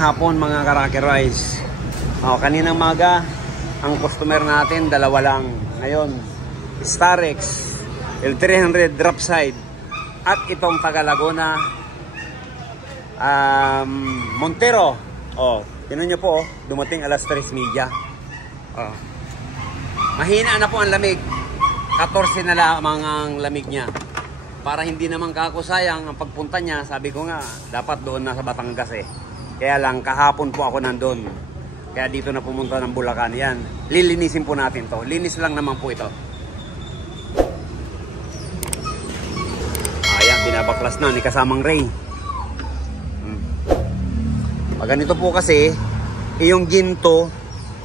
Hapon mga Karaki Rice. Kaninang maga, ang customer natin dalawa lang. Ngayon, Starex, L300 drop side, at itong taga Laguna, Montero. Tingnan nyo po, dumating alas 3:30. Mahina na po ang lamig. 14 na lamang ang lamig niya. Para hindi naman kakusayang ang pagpunta niya, sabi ko nga, dapat doon na sa Batangas eh. Kaya lang, kahapon po ako nandun. Kaya dito na pumunta ng Bulacan. Yan, lilinisin po natin to. Linis lang naman po ito. Ayan, binabaklas na ni kasamang Ray. Pag ganito po kasi, yung ginto,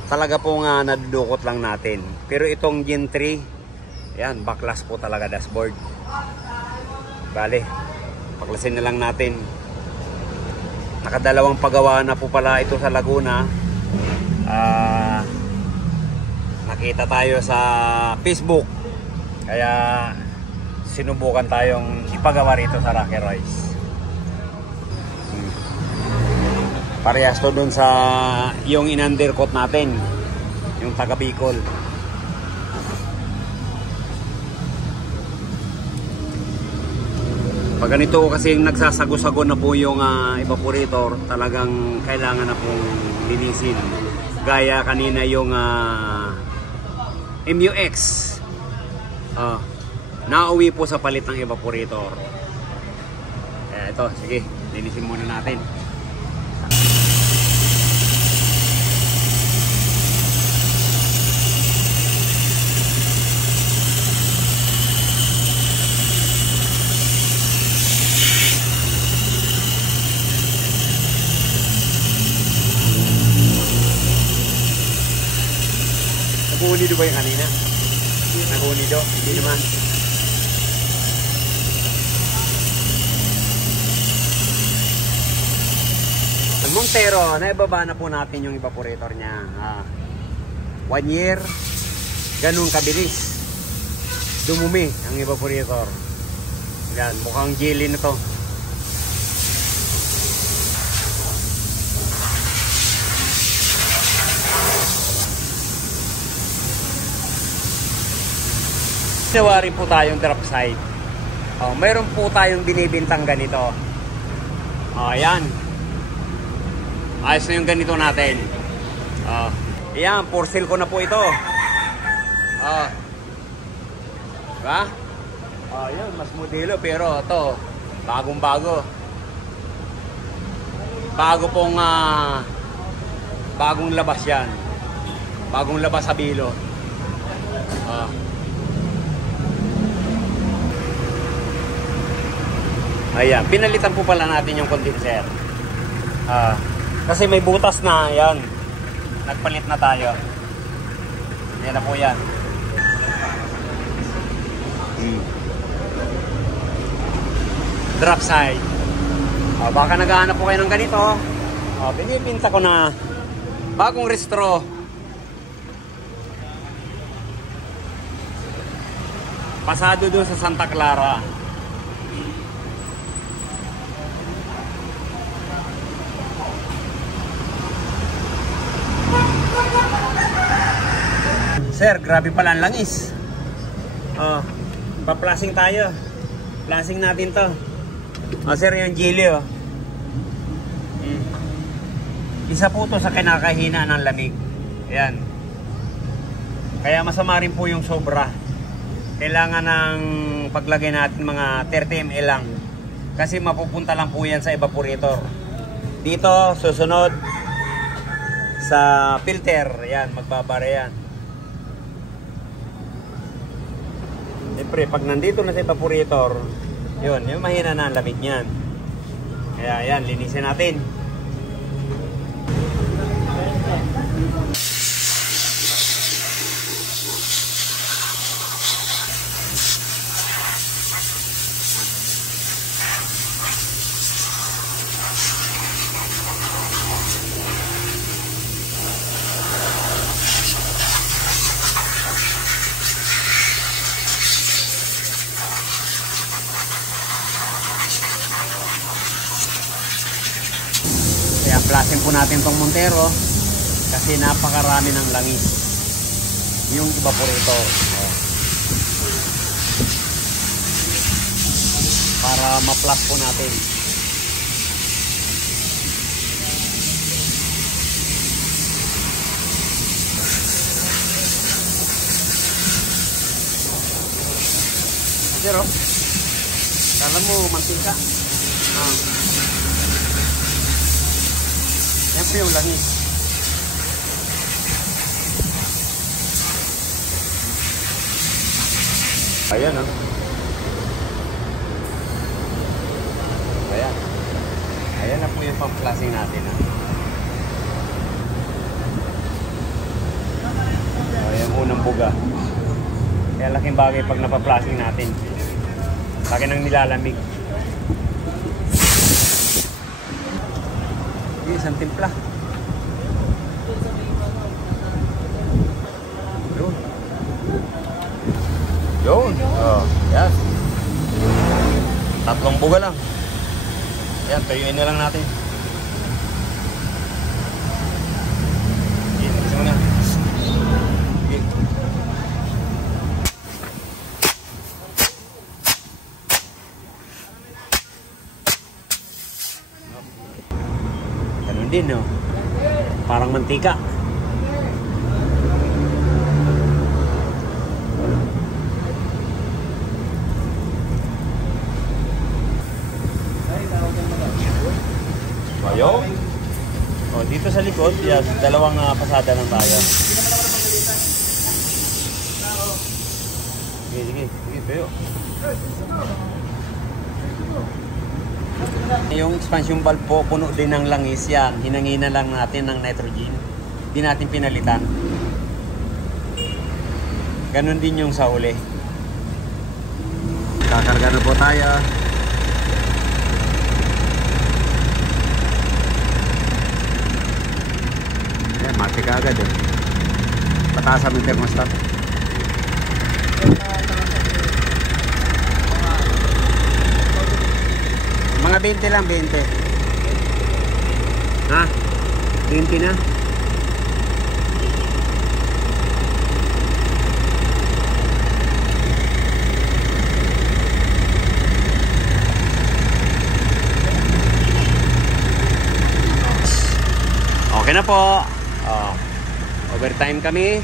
talaga po nga nadudukot lang natin. Pero itong Gen 3, yan, baklas po talaga dashboard. Bale, paklasin na lang natin. Nakadalawang pagawa na po pala ito sa Laguna. Nakita tayo sa Facebook. Kaya sinubukan tayong ipagawa rito sa Rocky Rice. Parehas to dun sa yung in-undercoat natin, yung taga Bicol. Pag ganito kasi nagsasago-sago na po yung evaporator, talagang kailangan na pong linisin. Gaya kanina yung MUX, nauwi po sa palit ng evaporator. Ito, sige, linisin muna natin. Nag-uunido ba yung kanina? Nag-uunido? Hindi naman. Ang Montero, naibaba na po natin yung evaporator niya. 1 year, ganun kabilis. Dumumi ang evaporator. Yan, mukhang jelly na to. Ginawa rin po tayong drop side. Mayroon po tayong binibintang ganito. Ayan. Ayos na yung ganito natin. Ayan, for sale ko na po ito. Diba? Ayan, mas modelo pero ito, bagong bago. Bagong labas yan. Bagong labas sa bilo. Ayan, pinalitan po pala natin yung condenser. Kasi may butas na, yan. Nagpalit na tayo. Yan na po yan. Drop side. Baka naghahanap po kayo ng ganito. Binibinta ko na bagong restro. Pasado doon sa Santa Clara. Sir, grabe pala ang langis. Pa-plasing tayo. Plasing natin to. Sir, yung jelly Isa po to sa kinakahina ng lamig. Ayan. Kaya masama rin po yung sobra. Kailangan ng paglagay natin mga 30 ml lang. Kasi mapupunta lang po yan sa evaporator. Dito, susunod sa filter. Ayan, magbabara yan. Siyempre, pag nandito na sa evaporator, yun, yung mahina na ang lamig niyan. Kaya yan, linisin natin. Paplasin po natin tong Montero kasi napakarami ng langis yung evaporator. Para ma-flush po natin. Pero kala mo mantika. Yan po yung langis. Ayan, oh. Ayan. Ayan na po yung pang-flushing natin, oh. Ayan, unang buga. Kaya laking bagay pag napaplasing natin. Laki ng nilalamig. Isang timpla. Yun. Yun. Oh, yan. Tatlong buga lang. Yan, tuyuin na lang natin. Yan, kasi muna. Okay. Ganun din, no? Parang mantika. Ayaw. Oh, dito sa likod, yes, dalawang pasada ng tayo. Sige, sige, sige, tayo. Yung expansion valve po, puno din ng langis yan. Hinangina lang natin ng nitrogen. Hindi natin pinalitan. Ganon din yung sa uli. Kakarga na po tayo. Ayan, mati ka agad eh. Pataas ang thermostat. Mga 20 lang, 20. Ha? 20 na? Okay na po. Overtime kami.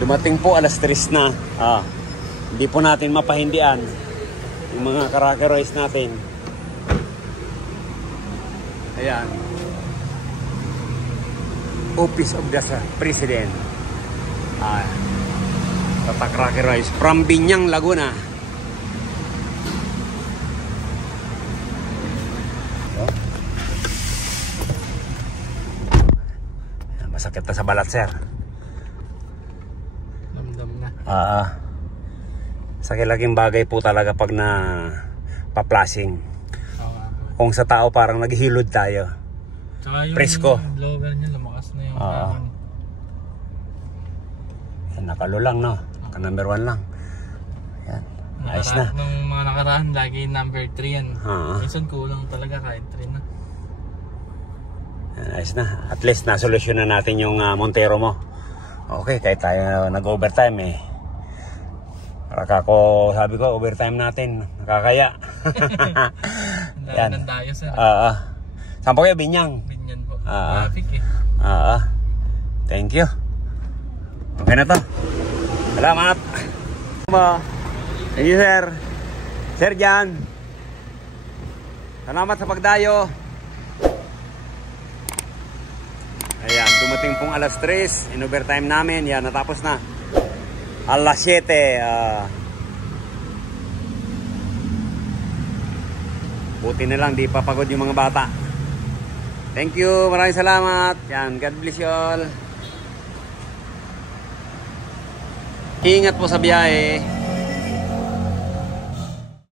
Dumating po alas 3 na. Hindi po natin mapahindian yung mga karakeroys natin. Ayan. Office of the President. Tatak Karakeroys from Binyang, Laguna. Masakit na sa balat, sir. Damdam na. Sa kilaking bagay po talaga pag na pa-flashing. Kung sa tao parang naghihilod tayo. Tsaka yung presko. Blower niya lumakas na yung yan, nakalulang, no? Number 1 lang. Yan. Ayos na. Nung mga nakaraan, lagi number 3 yan. Minsan kulang talaga kahit 3 na. Yan, ayos na. At least nasolusyon na natin yung Montero mo. Okay, kahit tayo nag-overtime eh. Ako, sabi ko, overtime natin. Nakakaya. Yan. Saan po kayo? Binyang? Binyang po. Traffic eh. Thank you. Okay na to. Salamat. Thank you, sir. Sir Jan. Salamat sa pagdayo. Ayan, dumating pong alas 3. In overtime namin. Yan, natapos na. Alas 7. Buti na lang, di pa pagod yung mga bata. Thank you, maraming salamat. Yan, God bless you all. Ingat po sa biyahe.